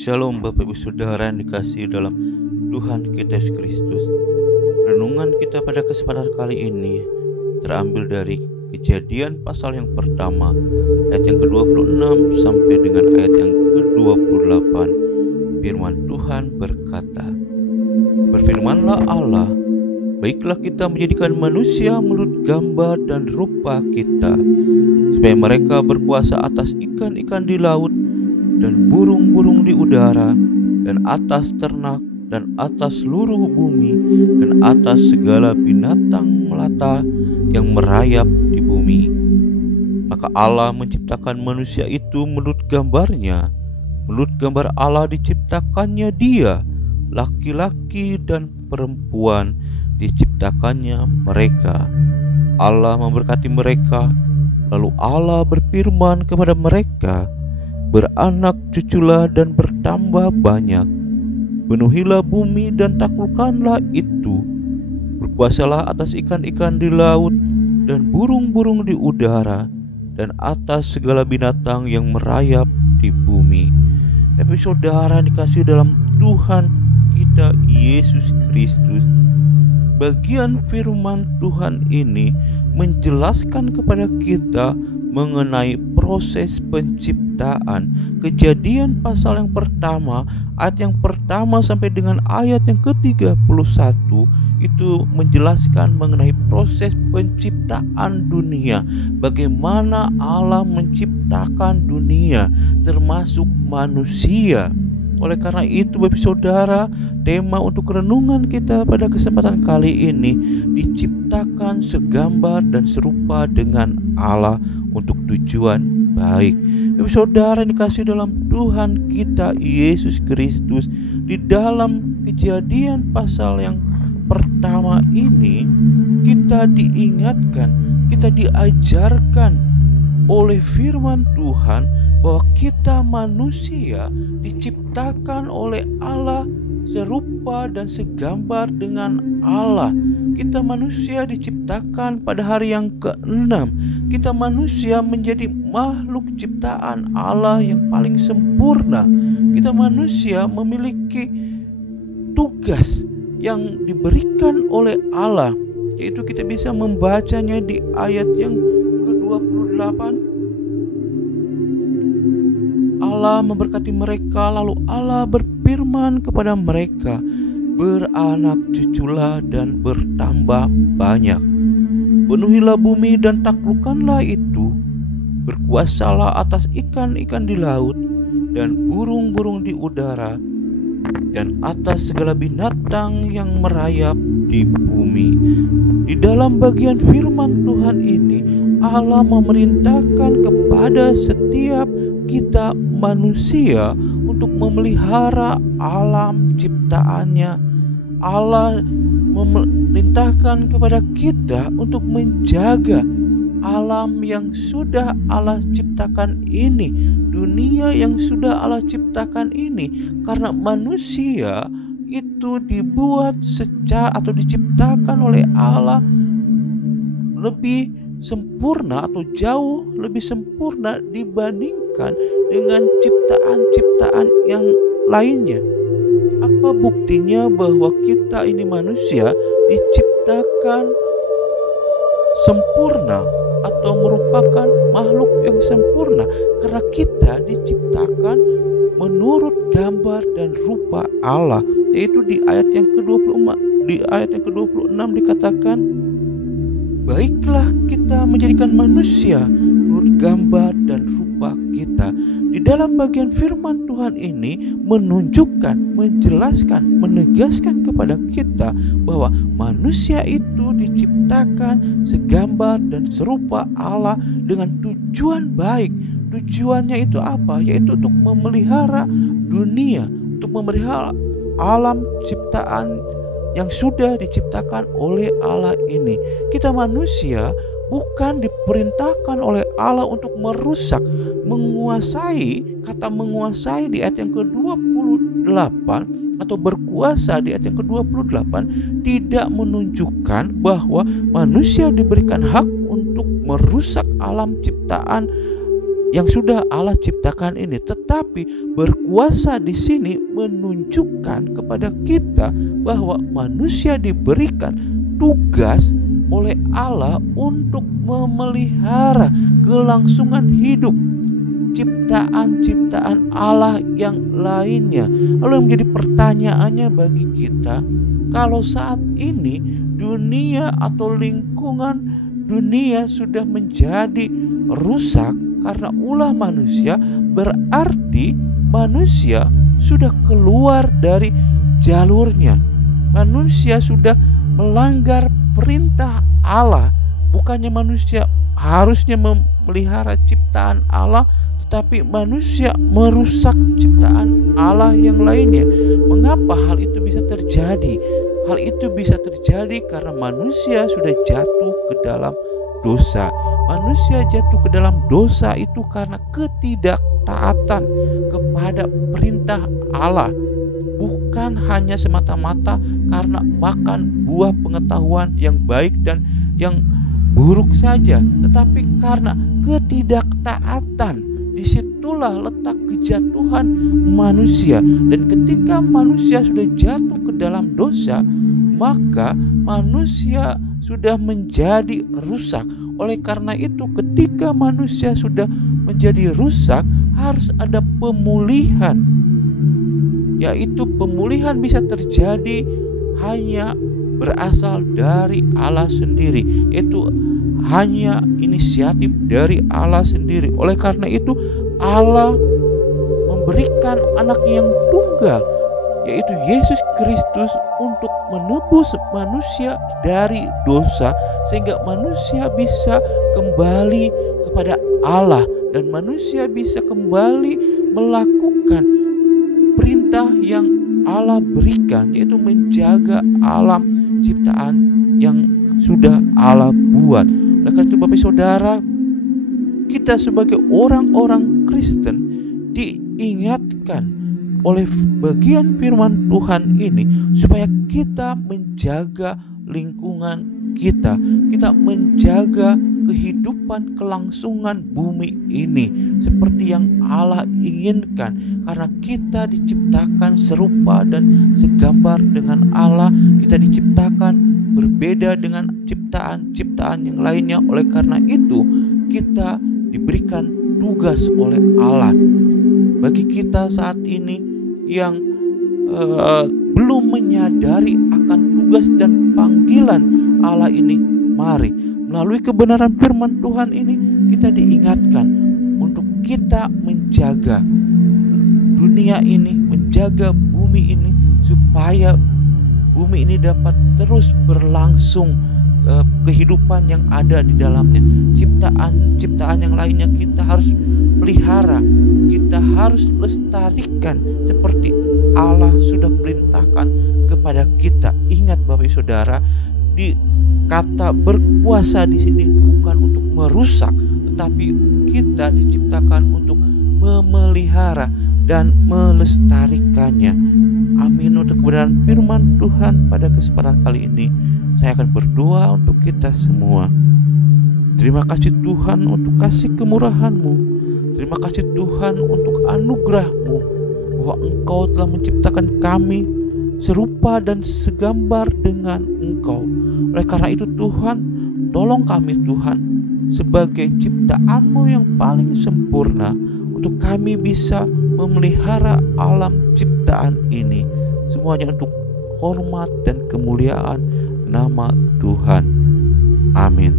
Shalom Bapak Ibu Saudara yang dikasihi dalam Tuhan kita Yesus Kristus. Renungan kita pada kesempatan kali ini terambil dari Kejadian pasal yang pertama ayat yang ke-26 sampai dengan ayat yang ke-28. Firman Tuhan berkata, "Berfirmanlah Allah, baiklah kita menjadikan manusia menurut gambar dan rupa kita, supaya mereka berkuasa atas ikan-ikan di laut dan burung-burung di udara, dan atas ternak, dan atas seluruh bumi, dan atas segala binatang melata yang merayap di bumi." Maka Allah menciptakan manusia itu menurut gambarnya. Menurut gambar Allah diciptakannya dia, laki-laki dan perempuan diciptakannya mereka. Allah memberkati mereka, lalu Allah berfirman kepada mereka, "Beranak cuculah dan bertambah banyak, penuhilah bumi dan taklukkanlah itu, berkuasalah atas ikan-ikan di laut dan burung-burung di udara, dan atas segala binatang yang merayap di bumi." Tapi saudara dikasih dalam Tuhan kita Yesus Kristus, bagian firman Tuhan ini menjelaskan kepada kita mengenai proses penciptaan. Kejadian pasal yang pertama, ayat yang pertama sampai dengan ayat yang ke-31 itu menjelaskan mengenai proses penciptaan dunia. Bagaimana Allah menciptakan dunia termasuk manusia. Oleh karena itu Bapak Saudara, tema untuk renungan kita pada kesempatan kali ini, diciptakan segambar dan serupa dengan Allah untuk tujuan baik. Bapak Saudara yang dikasih dalam Tuhan kita Yesus Kristus, di dalam Kejadian pasal yang pertama ini kita diingatkan, kita diajarkan oleh firman Tuhan bahwa kita manusia diciptakan oleh Allah serupa dan segambar dengan Allah. Kita manusia diciptakan pada hari yang ke-6. Kita manusia menjadi makhluk ciptaan Allah yang paling sempurna. Kita manusia memiliki tugas yang diberikan oleh Allah, yaitu kita bisa membacanya di ayat yang ke-28. Allah memberkati mereka, lalu Allah berfirman kepada mereka, "Beranak cuculah dan bertambah banyak, penuhilah bumi dan taklukkanlah itu, berkuasalah atas ikan-ikan di laut dan burung-burung di udara, dan atas segala binatang yang merayap di bumi." Di dalam bagian firman Tuhan ini, Allah memerintahkan kepada setiap kita manusia untuk memelihara alam ciptaannya. Allah memerintahkan kepada kita untuk menjaga alam yang sudah Allah ciptakan ini, dunia yang sudah Allah ciptakan ini, karena manusia itu dibuat secara atau diciptakan oleh Allah lebih sempurna atau jauh lebih sempurna dibandingkan dengan ciptaan-ciptaan yang lainnya. Apa buktinya bahwa kita ini manusia diciptakan sempurna atau merupakan makhluk yang sempurna? Karena kita diciptakan menurut gambar dan rupa Allah, yaitu di ayat yang ke-26 dikatakan, "Baiklah kita menjadikan manusia menurut gambar dan rupa kita." Di dalam bagian firman Tuhan ini menunjukkan, menjelaskan, menegaskan kepada kita bahwa manusia itu diciptakan segambar dan serupa Allah dengan tujuan baik. Tujuannya itu apa? Yaitu untuk memelihara dunia, untuk memelihara alam ciptaan yang sudah diciptakan oleh Allah ini. Kita manusia bukan diperintahkan oleh Allah untuk merusak, menguasai. Kata menguasai di ayat yang ke-28 atau berkuasa di ayat yang ke-28 tidak menunjukkan bahwa manusia diberikan hak untuk merusak alam ciptaan yang sudah Allah ciptakan ini, tetapi berkuasa di sini menunjukkan kepada kita bahwa manusia diberikan tugas oleh Allah untuk memelihara kelangsungan hidup ciptaan-ciptaan Allah yang lainnya. Lalu yang menjadi pertanyaannya bagi kita, kalau saat ini dunia atau lingkungan dunia sudah menjadi rusak karena ulah manusia, berarti manusia sudah keluar dari jalurnya. Manusia sudah melanggar perintah Allah. Bukannya manusia harusnya memelihara ciptaan Allah, tetapi manusia merusak ciptaan Allah yang lainnya. Mengapa hal itu bisa terjadi? Hal itu bisa terjadi karena manusia sudah jatuh ke dalam dosa. Manusia jatuh ke dalam dosa itu karena ketidaktaatan kepada perintah Allah. Bukan hanya semata-mata karena makan buah pengetahuan yang baik dan yang buruk saja, tetapi karena ketidaktaatan. Disitulah letak kejatuhan manusia. Dan ketika manusia sudah jatuh ke dalam dosa, maka manusia sudah menjadi rusak. Oleh karena itu, ketika manusia sudah menjadi rusak, harus ada pemulihan. Yaitu pemulihan bisa terjadi hanya berasal dari Allah sendiri. Itu hanya inisiatif dari Allah sendiri. Oleh karena itu, Allah memberikan anaknya yang tunggal, yaitu Yesus Kristus, untuk menebus manusia dari dosa, sehingga manusia bisa kembali kepada Allah dan manusia bisa kembali melakukan perintah yang Allah berikan, yaitu menjaga alam ciptaan yang sudah Allah buat. Oleh karena itu, Bapak Saudara, kita sebagai orang-orang Kristen diingatkan oleh bagian firman Tuhan ini supaya kita menjaga lingkungan kita menjaga kehidupan kelangsungan bumi ini seperti yang Allah inginkan, karena kita diciptakan serupa dan segambar dengan Allah. Kita diciptakan berbeda dengan ciptaan-ciptaan yang lainnya. Oleh karena itu, kita diberikan tugas oleh Allah. Bagi kita saat ini yang belum menyadari akan tugas dan panggilan Allah ini, mari melalui kebenaran firman Tuhan ini kita diingatkan untuk kita menjaga dunia ini, menjaga bumi ini, supaya bumi ini dapat terus berlangsung kehidupan yang ada di dalamnya. Ciptaan yang lainnya kita harus pelihara, kita harus lestarikan seperti Allah sudah perintahkan kepada kita. Ingat Bapak Saudara, di kata berkuasa di sini bukan untuk merusak, tetapi kita diciptakan untuk memelihara dan melestarikannya. Amin. Untuk kebenaran firman Tuhan pada kesempatan kali ini, saya akan berdoa untuk kita semua. Terima kasih Tuhan untuk kasih kemurahan-Mu. Terima kasih Tuhan untuk anugerah-Mu, bahwa Engkau telah menciptakan kami serupa dan segambar dengan Engkau. Oleh karena itu Tuhan, tolong kami Tuhan sebagai ciptaan-Mu yang paling sempurna, untuk kami bisa memelihara alam ciptaan ini, semuanya untuk hormat dan kemuliaan nama Tuhan. Amin.